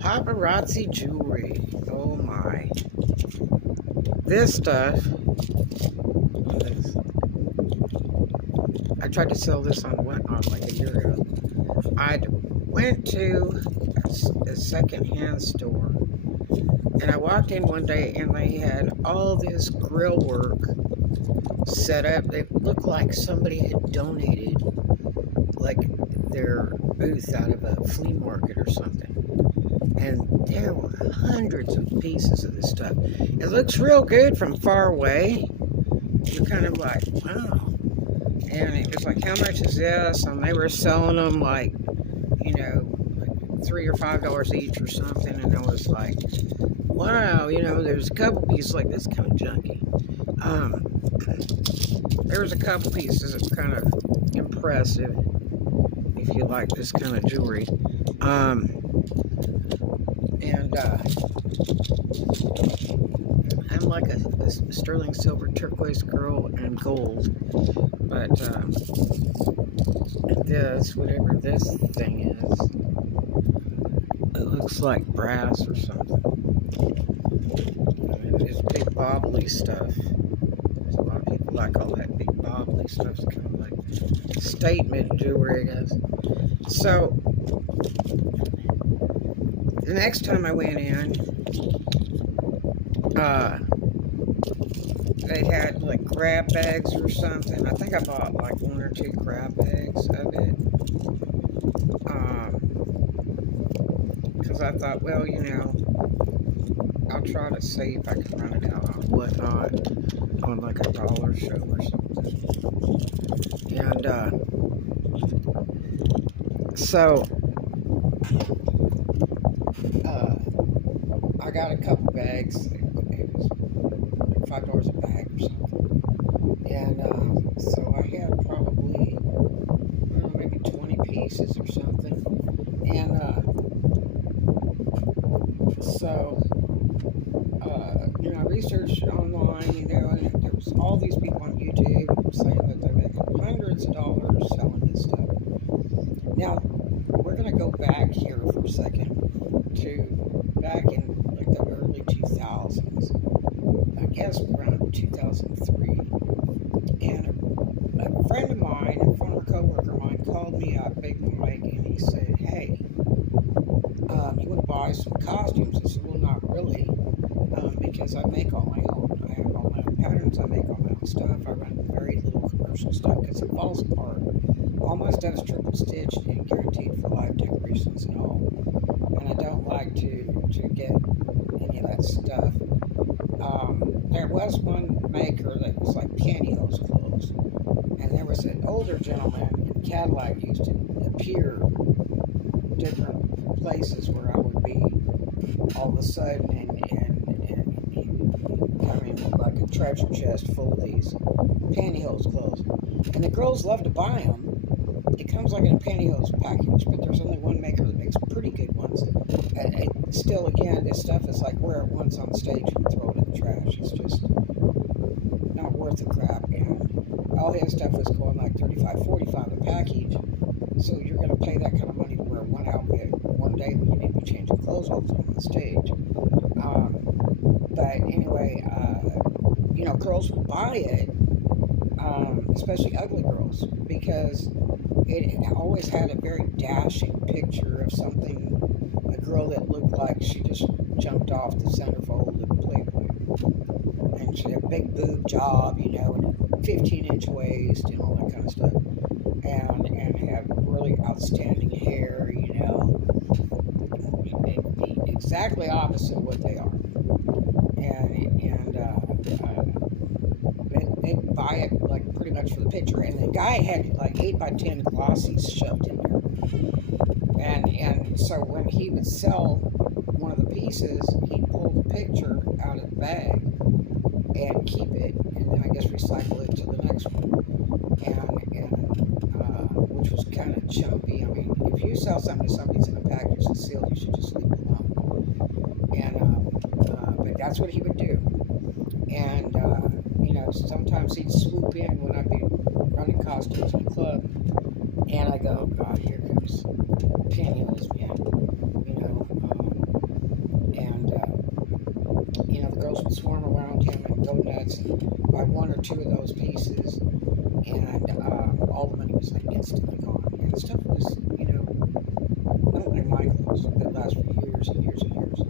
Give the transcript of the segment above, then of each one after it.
Paparazzi jewelry. Oh my. This stuff is, I tried to sell this on Whatnot like a year ago. I went to a secondhand store and I walked in one day and they had all this grill work set up. It looked like somebody had donated like their booth out of a flea market or something. And there were hundreds of pieces of this stuff. It looks real good from far away. You're kind of like, wow. And it was like, how much is this? And they were selling them like, you know, like $3 or $5 each or something. And I was like, wow, you know, there's a couple pieces like this, kind of junky. There was a couple pieces that were kind of impressive if you like this kind of jewelry. I'm like a sterling silver, turquoise girl, and gold. But this, whatever this thing is, it looks like brass or something. I mean, it's big bobbly stuff. There's a lot of people like all that big bobbly stuff. It's kind of like statement jewelry, I guess. So the next time I went in, they had like grab bags or something. I think I bought like 1 or 2 grab bags of it. Because I thought, well, you know, I'll try to see if I can run it out on Whatnot on like a dollar show or something. And so I got a couple bags. It was like $5 a bag or something. And so I had probably, I don't know, maybe 20 pieces or something. And you know, I researched online, you know, and there was all these people on YouTube saying that they're making hundreds of dollars selling this stuff. Now, we're going to go back here for a second to back in like the early 2000s, I guess around 2003. And a friend of mine, a former coworker of mine, called me up, Big Mike, and he said, hey, you want to buy some costumes? I said, well, not really, because I make all my own. I have all my own patterns, I make all my own stuff. I run very little commercial stuff because it falls apart. All my stuff is triple stitched and guaranteed for life decorations and all. And I don't like to get any of that stuff. There was one maker that was like pantyhose clothes. And there was an older gentleman in Cadillac used to appear different places where I would be all of a sudden, and he would come in with like a treasure chest full of these pantyhose clothes. And the girls love to buy them. It comes like in a pantyhose package, but there's only one maker that makes pretty good ones. And still, again, this stuff is like wear it once on stage and throw it in the trash. It's just not worth the crap. And all his stuff was going like $35, $45 a package. So you're going to pay that kind of money to wear one outfit one day when you need to be changing clothes all the time on the stage. But anyway, you know, girls will buy it, especially ugly girls, because it always had a very dashing picture of something, a girl that looked like she just jumped off the centerfold of Playboy. And she had a big boob job, you know, and a 15-inch waist and all that kind of stuff. And have really outstanding hair, you know. It'd be exactly opposite of what they are. They'd buy it like pretty much for the picture. And the guy had like 8x10 glossies shoved in there. And so when he would sell one of the pieces, he'd pull the picture out of the bag and keep it, and then I guess recycle it to the next one. Which was kind of chumpy. I mean, if you sell something to somebody that's in a package and sealed, you should just leave it alone. But that's what he would do. And you know, sometimes he'd swoop in when I'd be running costumes in a club, and I go, God, here comes pantyhose man, you know, swarm around him and go nuts and buy one or two of those pieces, and all the money was like instantly gone. And the stuff was, not like my clothes that last for years and years and years.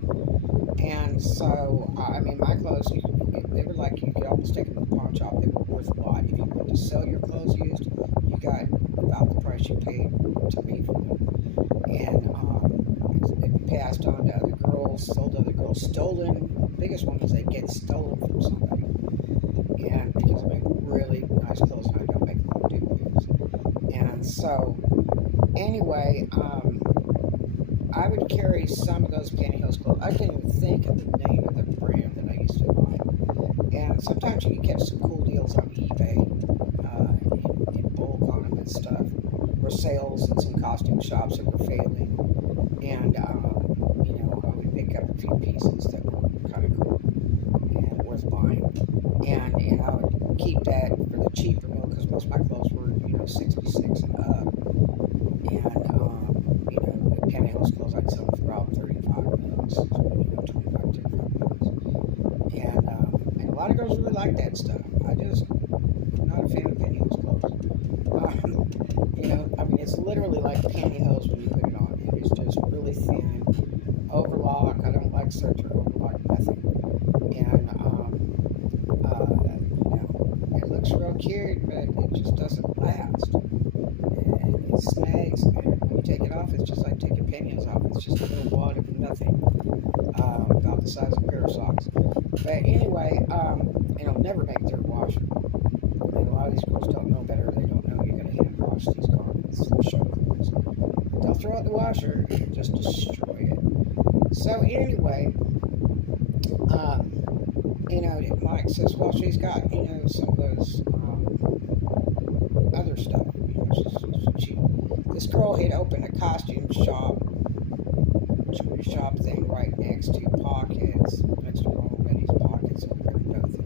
And so, I mean, my clothes, they were like, you could almost take them to the pawn shop. They were worth a lot. If you went to sell your clothes used, you got about the price you paid to me for them. And it passed on to other girls, sold to other girls, stolen. The biggest one was they get stolen from somebody. And because I make really nice clothes and I don't make a lot of duplicates. And so, anyway, I would carry some of those pantyhose clothes. I can't even think of the name of the brand that I used to buy. And sometimes you can catch some cool deals on eBay in bulk on them and stuff. Or sales at some costume shops that were failing. And, I would pick up a few pieces that were kind of cool and worth buying. And I would keep that for the cheaper mill because most of my clothes were, 66 and up. And, the pantyhose clothes I'd sell for about 35 bucks, 25, 35 bucks. And a lot of girls really like that stuff. I'm not a fan of pantyhose clothes. It's literally like pantyhose when you put it on. It is just really thin, overlock. I don't like search or overlock nothing. And, it looks real cute, but it just doesn't last. And it snags, and when you take it off, it's just like taking pantyhose off. It's just a little wad of nothing, about the size of a pair of socks. But anyway, it'll never make their washer. And a lot of these girls don't know better. They don't know you gotta hand wash these garments, show clothes. They'll throw it in the washer and just destroy it. So anyway, Mike says, well, she's got, some of those other stuff. This girl had opened a costume shop, jewelry shop thing right next to Pockets, next to Ronald Benny's Pockets over in Dothan,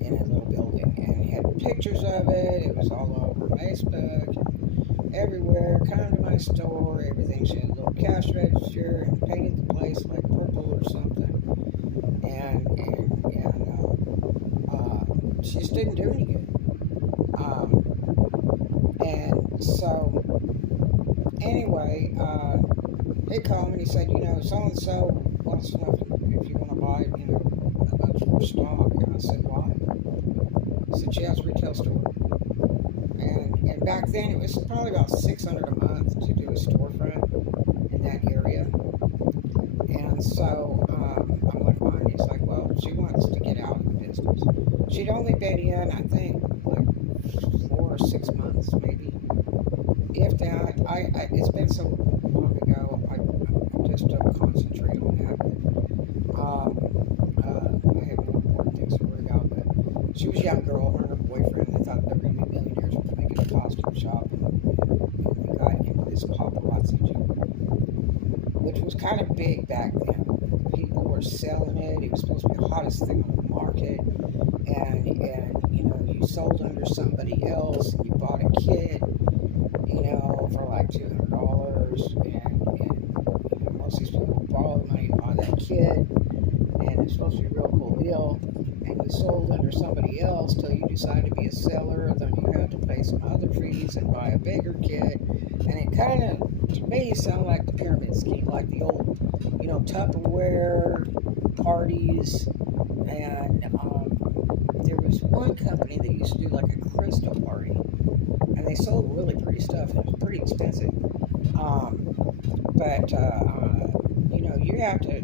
in a little building. And he had pictures of it. It was all over Facebook, and everywhere. Come to my store, everything. She had a little cash register and painted the place like purple or something. And she just didn't do any good. And so, anyway, he called me and he said, so-and-so wants to know if you want to buy, a bunch more stock. And I said, why? He said, she has a retail store. And back then, it was probably about $600 a month to do a storefront in that area. And so, I'm like, fine. He's like, well, she wants to get out of the business. She'd only been in, I think, like 4 or 6 months, maybe. If that, it's been so long ago, I just don't concentrate on that. But, I have more important things to worry about. But she was a young girl, her and her boyfriend. They thought they were going to be millionaires with making a costume shop. And they got into this paparazzi jewelry, which was kind of big back then. People were selling it. It was supposed to be the hottest thing on the market. And you sold under somebody else, and you bought a kit, for like $200, and most of these people would borrow the money to buy that kit, and it's supposed to be a real cool deal, and you sold under somebody else till you decided to be a seller, then you had to pay some other fees and buy a bigger kit, and it kind of, to me, sounded like the pyramid scheme, like the old, Tupperware parties, and there was one company that used to do like a crystal party, and they sold really pretty stuff. It was pretty expensive, but you have to,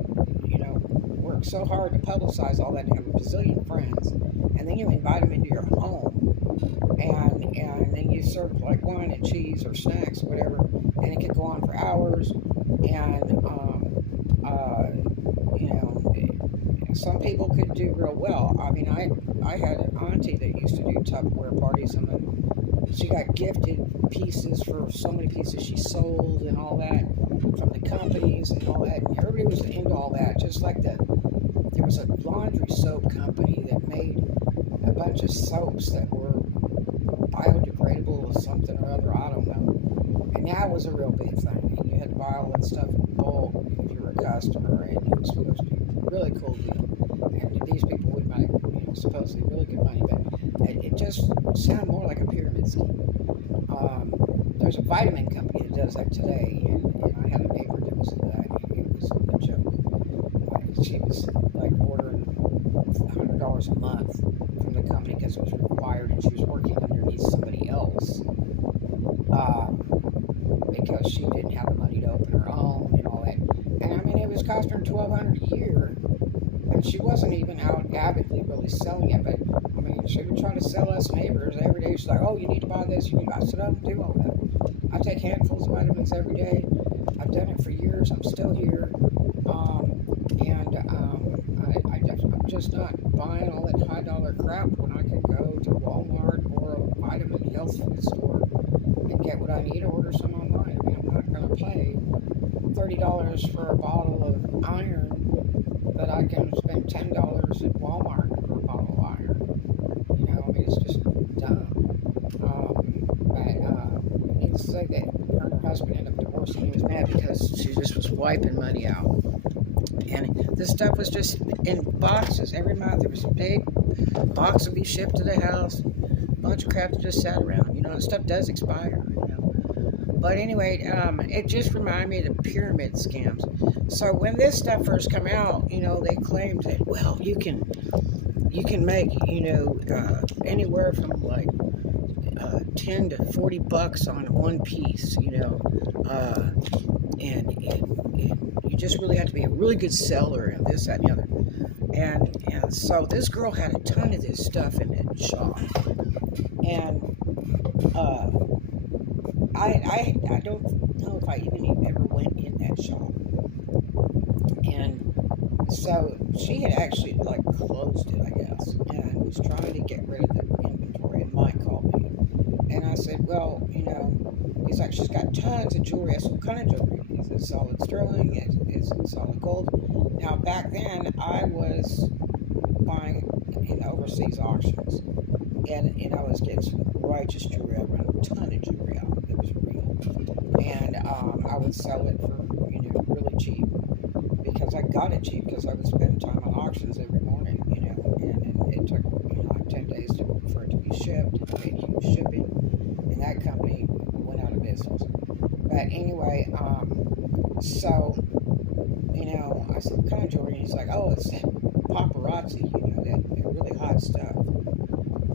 work so hard to publicize all that and have a bazillion friends, and then you invite them into your home, and then you serve like wine and cheese or snacks or whatever, and it could go on for hours, and some people could do real well. I mean, I had an auntie that used to do Tupperware parties, and then she got gifted pieces for so many pieces she sold and all that from the companies and all that. And everybody was into all that. Just like there was a laundry soap company that made a bunch of soaps that were biodegradable or something or other. I don't know. And that was a real big thing. And you had to buy all that stuff in bulk if you were a customer, and it was supposed to be a really cool deal. And these people would make, supposedly really good money, but it just sounded more like a pyramid scheme. There's a vitamin company that does that today, and I had a neighbor that was in that, and it was a joke. She was like ordering $100 a month from the company because it was required, and she was working underneath somebody else because she didn't have the money to open her own and all that. And I mean, it was costing her $1,200 a year, and she wasn't even out avidly really selling it. But I mean, she would try to sell us neighbors every day. She's like, "Oh, you need to buy this. You need to buy." I said, "I don't do all that. I take handfuls of vitamins every day. I've done it for years. I'm still here, I'm just not buying all that high-dollar crap when I can go to Walmart or a vitamin health food store and get what I need, or order some online. I mean, I'm not going to pay $30 for a bottle of iron, but I can spend $10 at Walmart for a bottle of iron. I mean, it's just dumb. Needless to say that her and her husband ended up divorcing. He was mad because she just was wiping money out. And this stuff was just in boxes every month. There was a big box would be shipped to the house, a bunch of crap that just sat around. And stuff does expire. But anyway, it just reminded me of the pyramid scams. So when this stuff first came out, they claimed that, well, you can make, anywhere from like 10 to 40 bucks on one piece, and you just really have to be a really good seller and this, that, and the other. And so this girl had a ton of this stuff in that shop. And I don't know if I even ever went in that shop. And so she had actually like closed it, I guess, and was trying to get rid of the inventory. And Mike called me, and I said, well, he's like, she's got tons of jewelry. I said, what kind of jewelry? Is it solid sterling? Is it solid gold? Now back then I was buying in overseas auctions, and I was getting some righteous jewelry. I ran a ton of jewelry out. It was real, and I would sell it for really cheap, because I got it cheap because I would spend time on auctions every morning, and it took like 10 days for it to be shipped. I paid huge shipping, and that company went out of business. But anyway, so I said, what kind of jewelry? And he's like, oh, it's that paparazzi, that really hot stuff.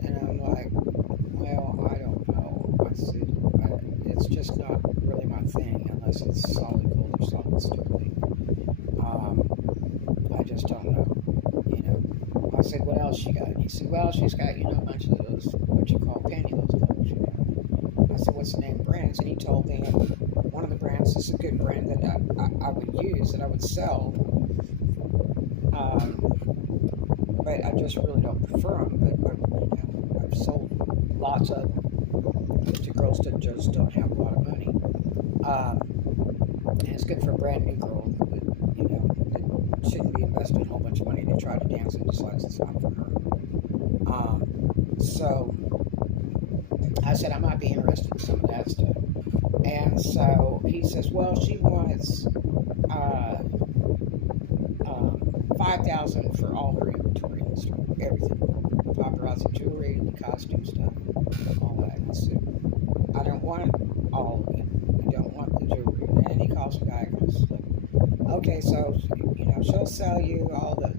And I'm like, well, I don't know. I said, it's just not really my thing unless it's solid gold or solid sterling. I just don't know. I said, what else she got? And he said, well, she's got, a bunch of those, what you call pantyhose clothes. I said, what's the name of brands? And he told me one of the brands is a good brand that I would use, that I would sell. But I just really don't prefer them. But I've sold lots of them to girls that just don't have a lot of money. And it's good for a brand new girl that shouldn't be investing a whole bunch of money to try to dance and decides it's not for her. So I said I might be interested in some of that stuff. And so he says, well, she wants $5,000 for all her inventory and stuff, everything, paparazzi jewelry, the costume stuff, all that. And I said, I don't want all of it. I don't want the jewelry. And he calls me back and I said, okay, so she'll sell you all the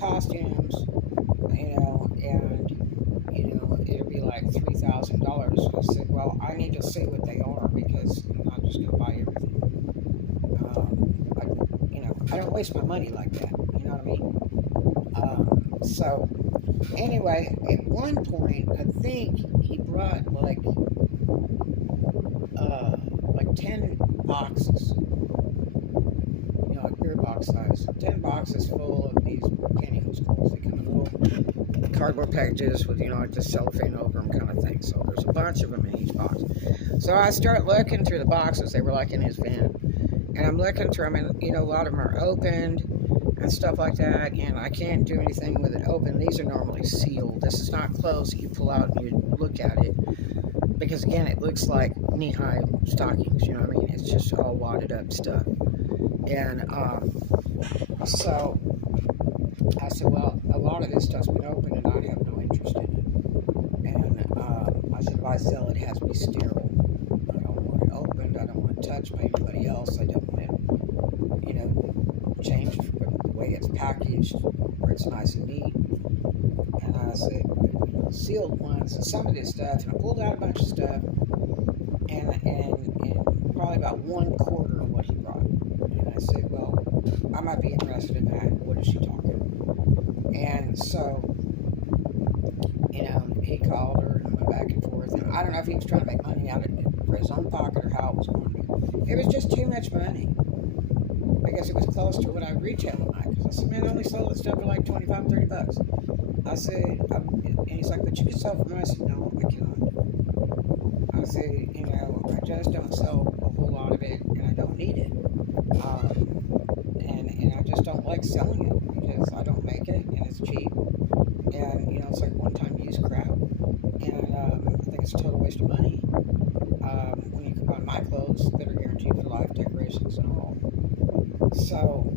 costumes, and it'll be like $3,000. So I said, well, I need to see what they are, because I'm not just gonna buy everything. I don't waste my money like that. You know what I mean? So anyway, at one point, I think he brought like 10 boxes. Like beer box size. 10 boxes full of these pantyhose clothes. They come in little cardboard packages with, like the cellophane over them kind of thing. So there's a bunch of them in each box. So I start looking through the boxes. They were like in his van. And I'm looking through them, and, a lot of them are opened and stuff like that. And I can't do anything with it open. These are normally sealed. This is not closed that you pull out and you look at it. Because, again, it looks like knee-high stockings. You know what I mean? It's just all wadded up stuff. And so I said, well, a lot of this stuff's been open and I have no interest in it. And I said, if I sell it, it has to be sterile. I don't want it opened. I don't want it touched by anybody else. I don't want it, changed from the way it's packaged, where it's nice and neat. And I said, sealed ones, and some of this stuff, and I pulled out a bunch of stuff, and probably about 1/4 of what he brought. And I said, well, I might be interested in that. What is she talking? And so, he called her and went back and forth. And I don't know if he was trying to make money out of it for his own pocket or how it was going to be. It was just too much money. I guess it was close to what I retail at. Because I said, man, I only sold this stuff for like $25, $30. I said, and he's like, but you can sell for more. I said, no, I cannot. I said, I just don't sell a whole lot of it, and I don't need it. And I just don't like selling it because I don't make it, and it's cheap. And, it's like one-time use crap. And I think it's a total waste of money when you combine my clothes that are guaranteed for life, decorations and all. So,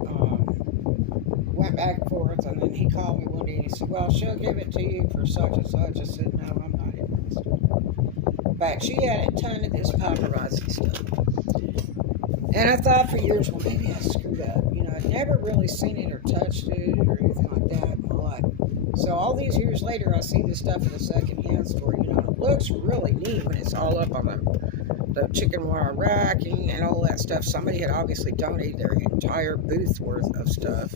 went back and forth, and then he called me one day and he said, well, she'll give it to you for such and such. I said, no, I'm not interested. But she had a ton of this paparazzi stuff. And I thought for years, well, maybe I screwed up. I'd never really seen it or touched it or anything like that in my life. So all these years later, I see this stuff in a secondhand store. It looks really neat when it's all up on the chicken wire racking and all that stuff. Somebody had obviously donated their entire booth worth of stuff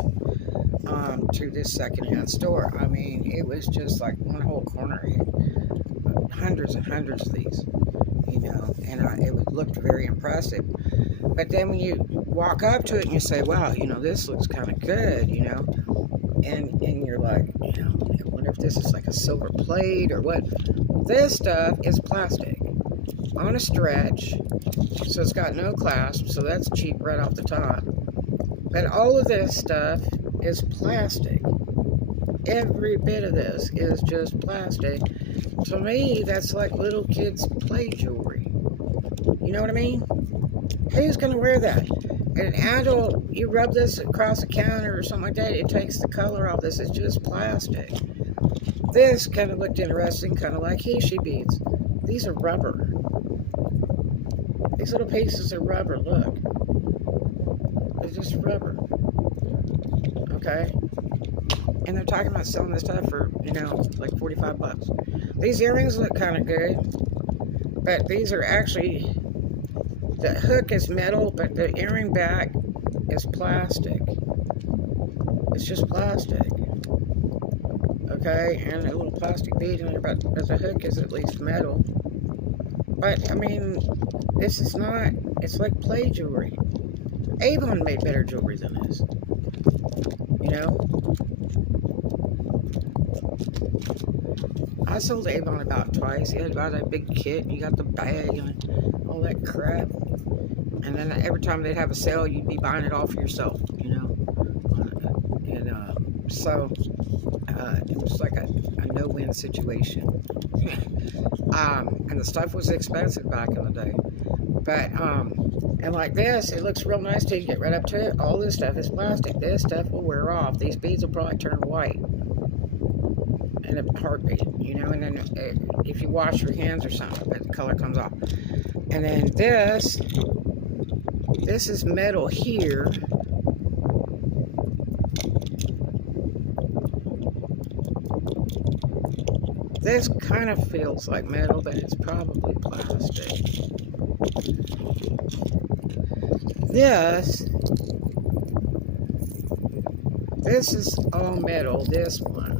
to this secondhand store. I mean, it was just like one whole corner. Hundreds and hundreds of these, and it looked very impressive. But then when you walk up to it and you say, wow, this looks kind of good, and you're like, I wonder if this is like a silver plate or what. This stuff is plastic on a stretch, so it's got no clasp, so that's cheap right off the top. But all of this stuff is plastic. Every bit of this is just plastic. To me, that's like little kids' play jewelry. You know what I mean? Who's going to wear that? An adult, you rub this across the counter or something like that, it takes the color off this. It's just plastic. This kind of looked interesting, kind of like Heishi beads. These are rubber. These little pieces are rubber, look. They're just rubber. Okay? And they're talking about selling this stuff for, like $45. These earrings look kind of good, but these are actually, the hook is metal, but the earring back is plastic. It's just plastic. Okay, and a little plastic bead in there, but the hook is at least metal. But, I mean, this is not, it's like play jewelry. Avon made better jewelry than this. I sold Avon about twice. You had to buy that big kit, and you got the bag and all that crap. And then every time they'd have a sale, you'd be buying it all for yourself, And so it was like a no-win situation. And the stuff was expensive back in the day. But, and like this, it looks real nice till you get right up to it. All this stuff is plastic. This stuff will wear off. These beads will probably turn white in a heartbeat, and then if you wash your hands or something, the color comes off. And then this is metal here. This kind of feels like metal, but it's probably plastic. This is all metal, this one.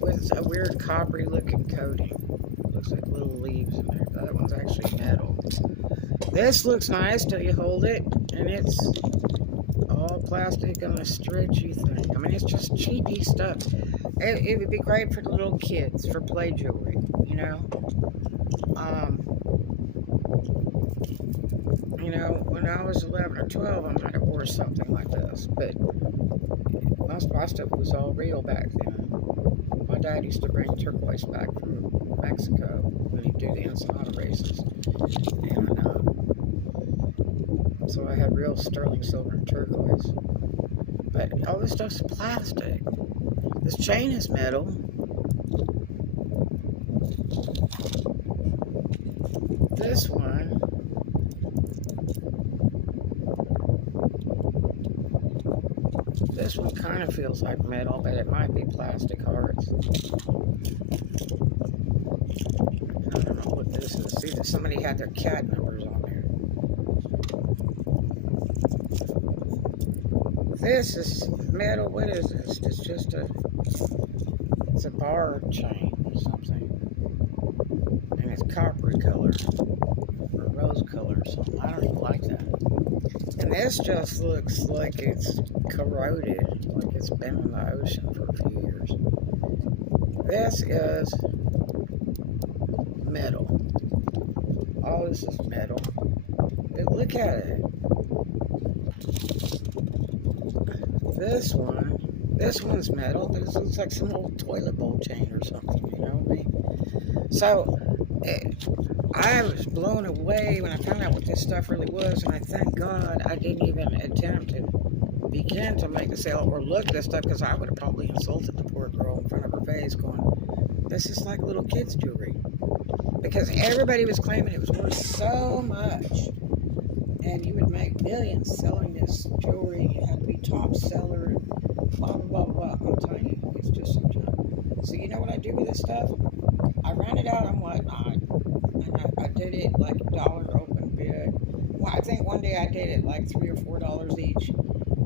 With a weird coppery looking coating. Looks like little leaves in there. The other one's actually metal. This looks nice till you hold it, and it's all plastic on a stretchy thing. I mean, it's just cheapy stuff. It would be great for the little kids, for play jewelry, when I was 11 or 12, I might have wore something like this, but most of my stuff was all real back then. My dad used to bring turquoise back from Mexico when he'd do the Ensenada races, and So I had real sterling silver and turquoise. But all this stuff's plastic. This chain is metal. This one kind of feels like metal, but it might be plastic hearts. I don't know what this is. See, that somebody had their cat numbers on there. This is metal. What is this? It's just it's a bar chain or something. And it's coppery color or rose color or something. I don't even like that. And this just looks like it's corroded, like it's been in the ocean for a few years. This is metal. All this is metal. But look at it. This one's metal, but it looks like some old toilet bowl chain or something, you know what I mean? So, I was blown away when I found out what this stuff really was, and I thank God I didn't even attempt to begin to make a sale or look at this stuff, because I would have probably insulted the poor girl in front of her face going, this is like little kids' jewelry. Because everybody was claiming it was worth so much, and you would make millions selling this jewelry, you had to be top seller, and blah, blah, blah, blah. I'm telling you, it's just some junk. So you know what I do with this stuff? I ran it out on whatnot, and I did it like $1 open bid. Well, I think one day I did it like $3 or $4 each,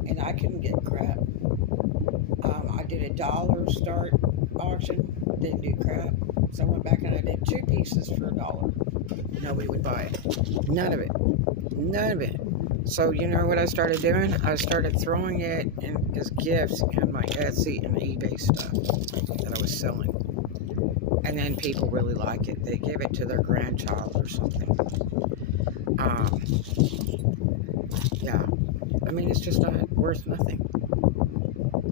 and I couldn't get crap. I did $1 start auction, didn't do crap. So I went back and I did 2 pieces for $1. Nobody would buy it. None of it. None of it. So you know what I started doing? I started throwing it in as gifts in my Etsy and eBay stuff that I was selling. And then people really like it. They give it to their grandchild or something. Yeah. I mean, it's just not worth nothing.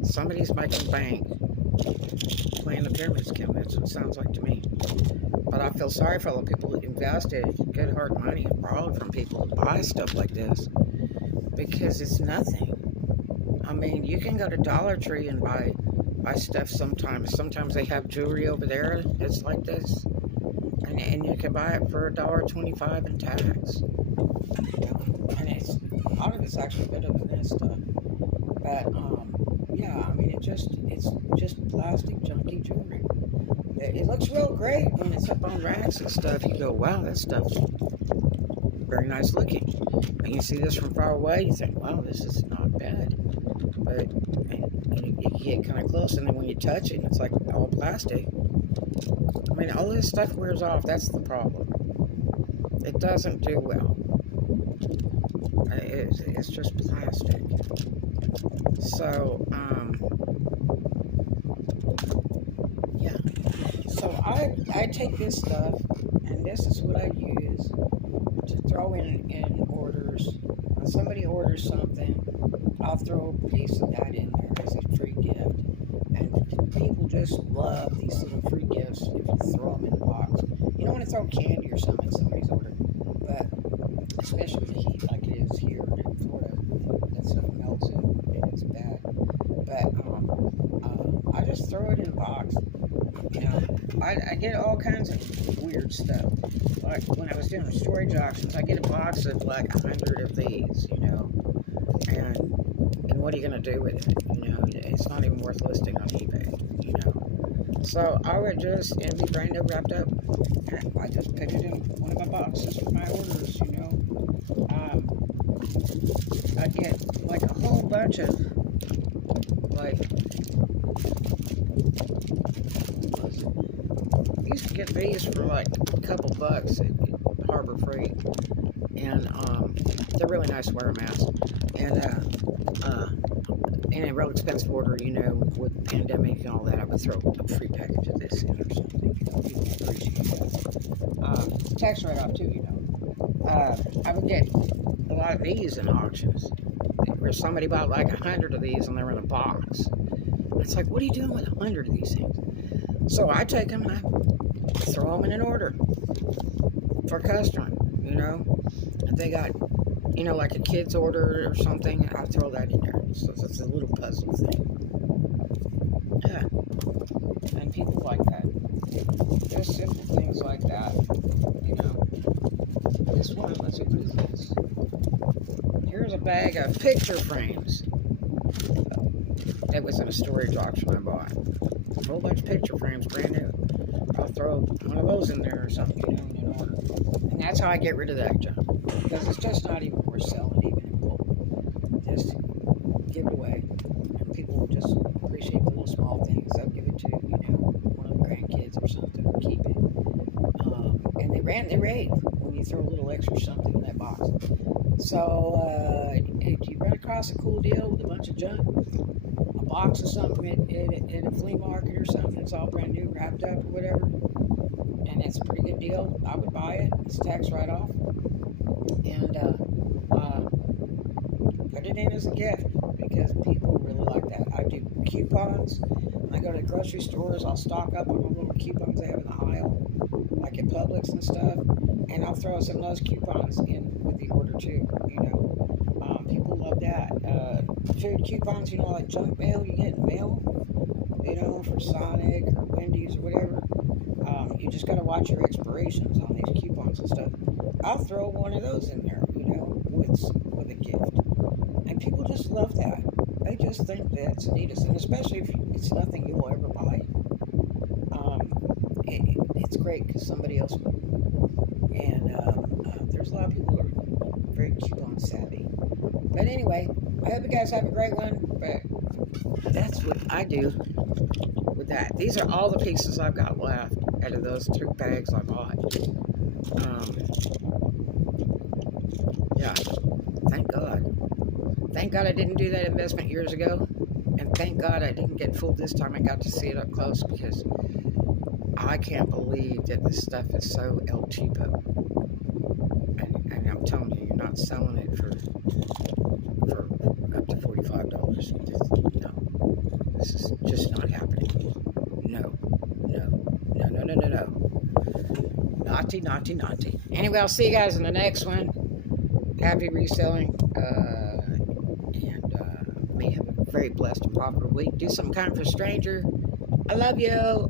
Somebody's making bank playing the pyramid scheme. That's what it sounds like to me. But I feel sorry for all the people that invested good hard money and borrowed from people to buy stuff like this, because it's nothing. I mean, you can go to Dollar Tree and buy stuff sometimes. Sometimes they have jewelry over there that's like this, and you can buy it for $1.25 in tax. And it's a lot of it's actually better than this stuff. But yeah, I mean, it's just plastic junky jewelry. It looks real great when it's up on racks and stuff. You go, wow, that stuff's very nice looking. And you see this from far away, you think, wow, this is not bad. But and you get kind of close, and then when you touch it, it's like all plastic. I mean, all this stuff wears off. That's the problem. It doesn't do well. It's just plastic. So, yeah. So I take this stuff, and this is what I use to throw in orders. When somebody orders something, I'll throw a piece of that in there as a free gift. And people just love these little free gifts if you throw them in the box. You don't want to throw candy or something in somebody's order, but especially the heat like it is here in Florida, that stuff melts and it's bad. But I just throw it in a box. You know, I get all kinds of weird stuff. Like when I was doing storage auctions, I get a box of like 100 of these, you know, and what are you going to do with it? You know, it's not even worth listing on eBay, you know. So I would just, it'd be brand new wrapped up, and I just put it in one of my boxes for my orders, you know. I'd get like a whole bunch of, like, I used to get these for like a couple bucks at Harbor Freight, and they're really nice to wear masks, and in a real expensive order, you know, with the pandemic and all that, I would throw a free package of this in or something. You know, people appreciate that. Tax write-off too, you know. I would get a lot of these in auctions, where somebody bought like 100 of these and they were in a box. It's like, what are you doing with 100 of these things? So I take them and I throw them in an order for a customer, you know. And they got you know, like a kid's order or something, I'll throw that in there. So it's a little puzzle thing. Yeah. And people like that. Just simple things like that. You know. This one, let's see, what is this? Here's a bag of picture frames. That was in a storage auction I bought. A whole bunch of picture frames, brand new. I'll throw one of those in there or something, you know, in order. And that's how I get rid of that junk. Because it's just not even worth selling, even in bulk. Just give it away. And people will just appreciate the little small things. They'll give it to, you know, one of the grandkids or something, or keep it. And they rave when you throw a little extra something in that box. So, if you run across a cool deal with a bunch of junk, a box of something at a flea market or something, it's all brand new, wrapped up or whatever, and it's a pretty good deal, I would buy it. It's tax write-off, and put it in as a gift, because people really like that. I do coupons. When I go to grocery stores, I'll stock up on the little coupons they have in the aisle, like at Publix and stuff, and I'll throw some of those coupons in with the order too, you know. People love that. Food coupons, you know, like junk mail you get in mail, you know, for Sonic or Wendy's or whatever. You just got to watch your expirations on these coupons and stuff. I'll throw one of those in there, you know, with a gift. And people just love that. They just think that's the neatest, and especially if it's nothing you will ever buy. It's great because somebody else will. And there's a lot of people who are very coupon savvy. But anyway, I hope you guys have a great one. But that's what I do with that. These are all the pieces I've got left out of those 2 bags I bought. Yeah, thank God. Thank God I didn't do that investment years ago. And thank God I didn't get fooled this time. I got to see it up close, because I can't believe that this stuff is so El Cheapo. And I'm telling you, you're not selling it for up to $45. No. This is just not happening. No. Naughty. Anyway, I'll see you guys in the next one. Happy reselling. And may have a very blessed and profitable week. Do something kind for a stranger. I love you.